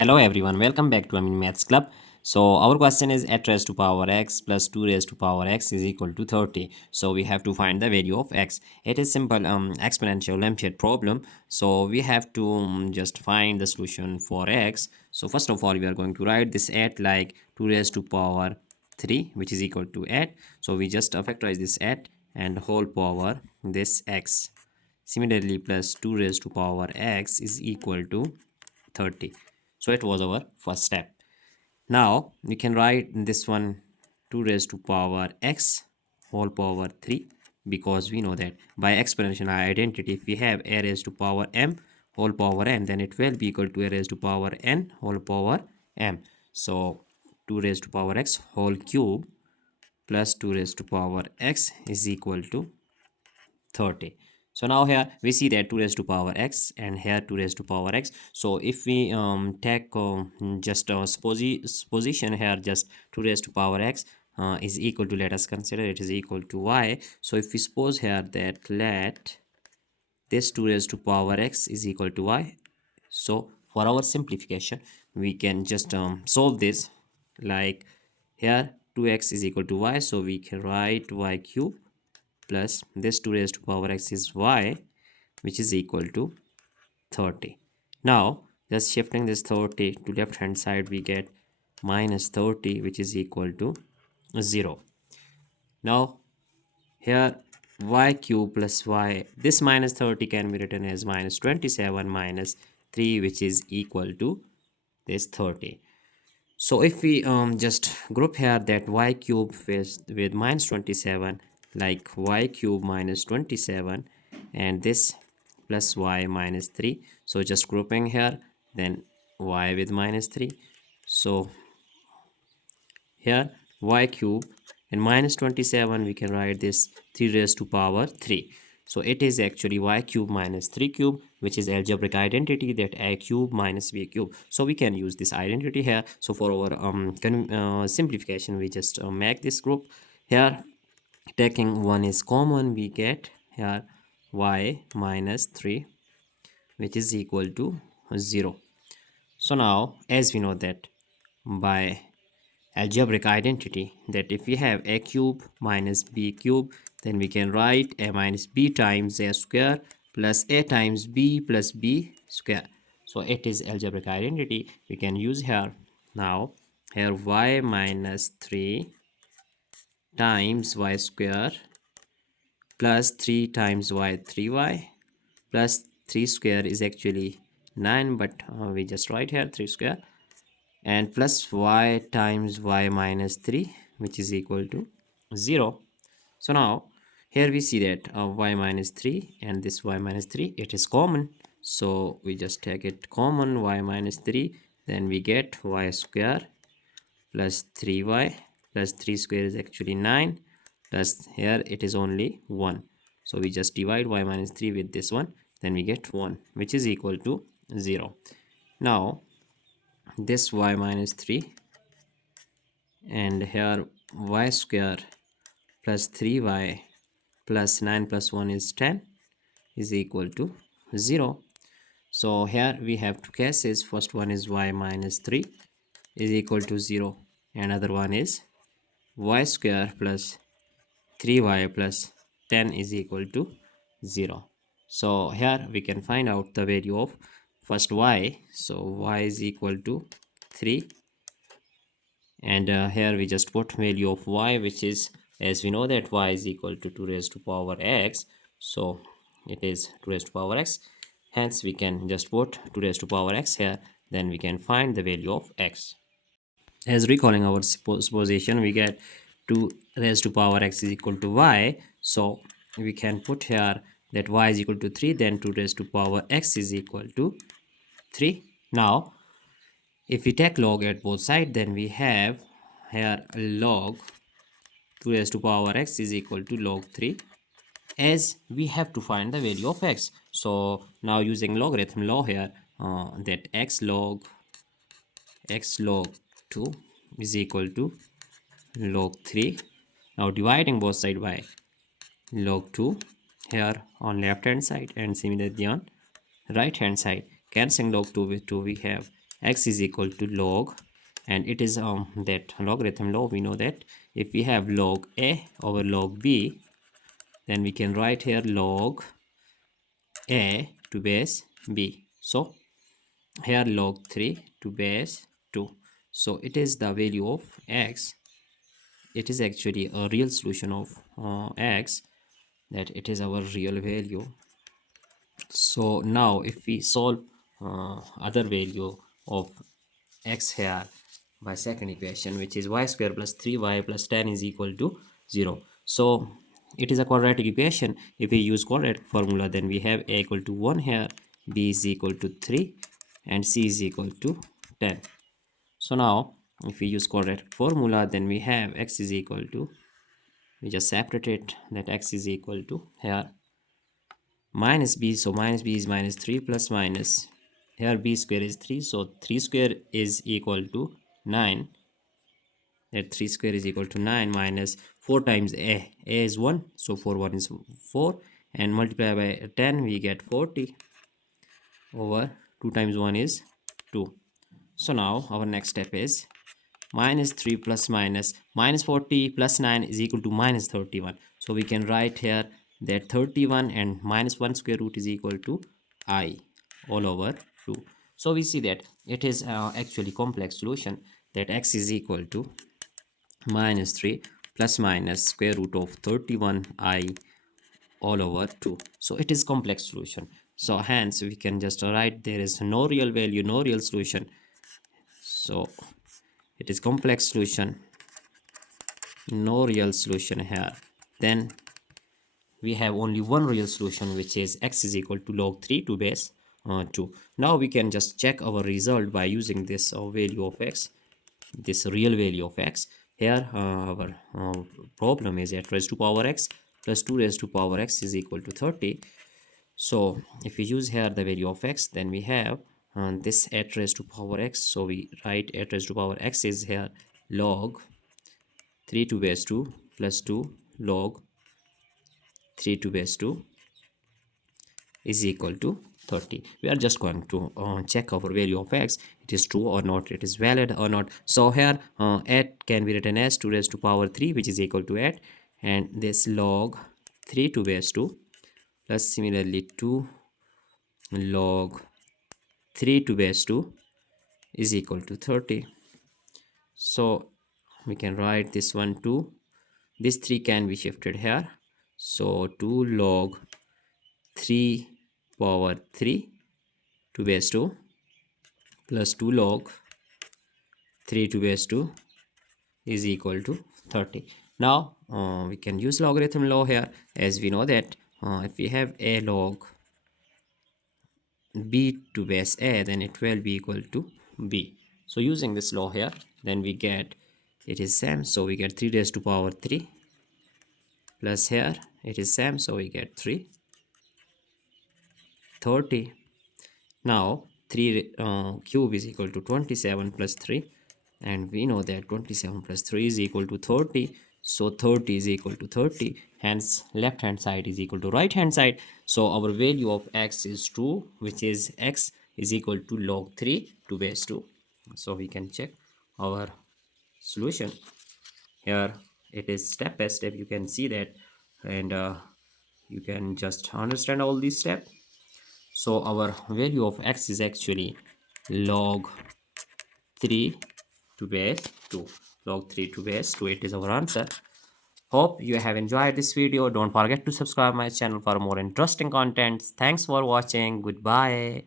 Hello everyone, welcome back to Maths Club. So our question is at raised to power x plus 2 raised to power x is equal to 30. So we have to find the value of x. It is simple exponential Olympiad problem. So we have to just find the solution for x. So first of all, we are going to write this at like 2 raised to power 3, which is equal to 8. So we just factorize this at and whole power this x. Similarly, plus 2 raised to power x is equal to 30. So it was our first step. Now we can write this one 2 raised to power x whole power 3, because we know that by exponential identity, if we have a raised to power m whole power n, then it will be equal to a raised to power n whole power m. So 2 raised to power x whole cube plus 2 raised to power x is equal to 30. So now here we see that 2 raised to power x and here 2 raised to power x. So if we take just a supposition here, just 2 raised to power x is equal to, let us consider it is equal to y. So if we suppose here that let this 2 raised to power x is equal to y, so for our simplification we can just solve this like here 2x is equal to y, so we can write y cube plus this 2 raised to power x is y, which is equal to 30. Now just shifting this 30 to left hand side, we get minus 30, which is equal to 0. Now here y cube plus y, this minus 30 can be written as minus 27 minus 3, which is equal to this 30. So if we just group here that y cube with minus 27, like y cube minus 27, and this plus y minus 3. So just grouping here, then y with minus 3. So here y cube and minus 27, we can write this 3 raised to power 3. So it is actually y cube minus 3 cube, which is algebraic identity that a cube minus b cube. So we can use this identity here. So for our simplification, we just make this group here. Taking one is common, we get here y minus 3, which is equal to 0. So now as we know that by algebraic identity, that if we have a cube minus b cube, then we can write a minus b times a square plus a times b plus b square. So it is algebraic identity we can use here. Now here y minus 3 times y square plus 3 times y 3y plus 3 square is actually 9, but we just write here 3 square, and plus y times y minus 3, which is equal to 0. So now here we see that y minus 3 and this y minus 3, it is common. So we just take it common, y minus 3, then we get y square plus 3y plus 3 square is actually 9, plus here it is only 1. So we just divide y minus 3 with this one, then we get 1, which is equal to 0. Now this y minus 3 and here y square plus 3y plus 9 plus 1 is 10 is equal to 0. So here we have two cases. First one is y minus 3 is equal to 0, and other one is y square plus 3y plus 10 is equal to 0. So here we can find out the value of first y. So y is equal to 3, and here we just put value of y, which is, as we know that y is equal to 2 raised to power x, so it is 2 raised to power x, hence we can just put 2 raised to power x here, then we can find the value of x. As recalling our supposition, we get 2 raised to power x is equal to y, so we can put here that y is equal to 3, then 2 raised to power x is equal to 3. Now if we take log at both sides, then we have here log 2 raised to power x is equal to log 3, as we have to find the value of x. So now using logarithm law here, that x log 2 is equal to log 3. Now dividing both sides by log 2 here on left hand side and similarly on right hand side, cancelling log 2 with 2, we have x is equal to log, and it is that logarithm law. We know that if we have log a over log b, then we can write here log a to base b. So here log 3 to base 2. So it is the value of x. It is actually a real solution of x, that it is our real value. So now if we solve other value of x here by second equation, which is y square plus 3y plus 10 is equal to 0. So it is a quadratic equation. If we use quadratic formula, then we have a equal to 1 here, b is equal to 3, and c is equal to 10. So now if we use quadratic formula, then we have x is equal to, we just separate it, that x is equal to here minus b. So minus b is minus 3 plus minus, here b square is 3, so 3 square is equal to 9. That 3 square is equal to 9 minus 4 times a is 1, so 4 1 is 4, and multiply by 10 we get 40 over 2 times 1 is 2. So now our next step is minus 3 plus minus 40 plus 9 is equal to minus 31. So we can write here that 31 and minus 1 square root is equal to I all over 2. So we see that it is actually complex solution, that x is equal to minus 3 plus minus square root of 31I all over 2. So it is complex solution. So hence we can just write there is no real value, no real solution. So it is complex solution, no real solution here. Then we have only one real solution, which is x is equal to log 3 to base 2. Now we can just check our result by using this value of x, this real value of x. Here our problem is at raised to power x plus 2 raised to power x is equal to 30. So if we use here the value of x, then we have this at raised to power x. So we write at raised to power x is here log 3 to base 2 plus 2 log 3 to base 2 is equal to 30. We are just going to check our value of x, it is true or not, it is valid or not. So here 8 can be written as 2 raised to power 3, which is equal to 8, and this log 3 to base 2 plus similarly 2 log 3 to base 2 is equal to 30. So we can write this one 2, this 3 can be shifted here, so 2 log 3 power 3 to base 2 plus 2 log 3 to base 2 is equal to 30. Now we can use logarithm law here, as we know that if we have a log b to base a, then it will be equal to b. So using this law here, then we get it is same, so we get 3 raised to power 3 plus here it is same, so we get 30. Now 3 cube is equal to 27 plus 3, and we know that 27 plus 3 is equal to 30. So 30 is equal to 30, hence left hand side is equal to right hand side. So our value of x is true, which is x is equal to log 3 to base 2. So we can check our solution. Here it is step by step, you can see that, and you can just understand all these steps. So our value of x is actually log 3 to base 2. Log 3 to base 2, it is our answer. Hope you have enjoyed this video. Don't forget to subscribe my channel for more interesting content. Thanks for watching. Goodbye.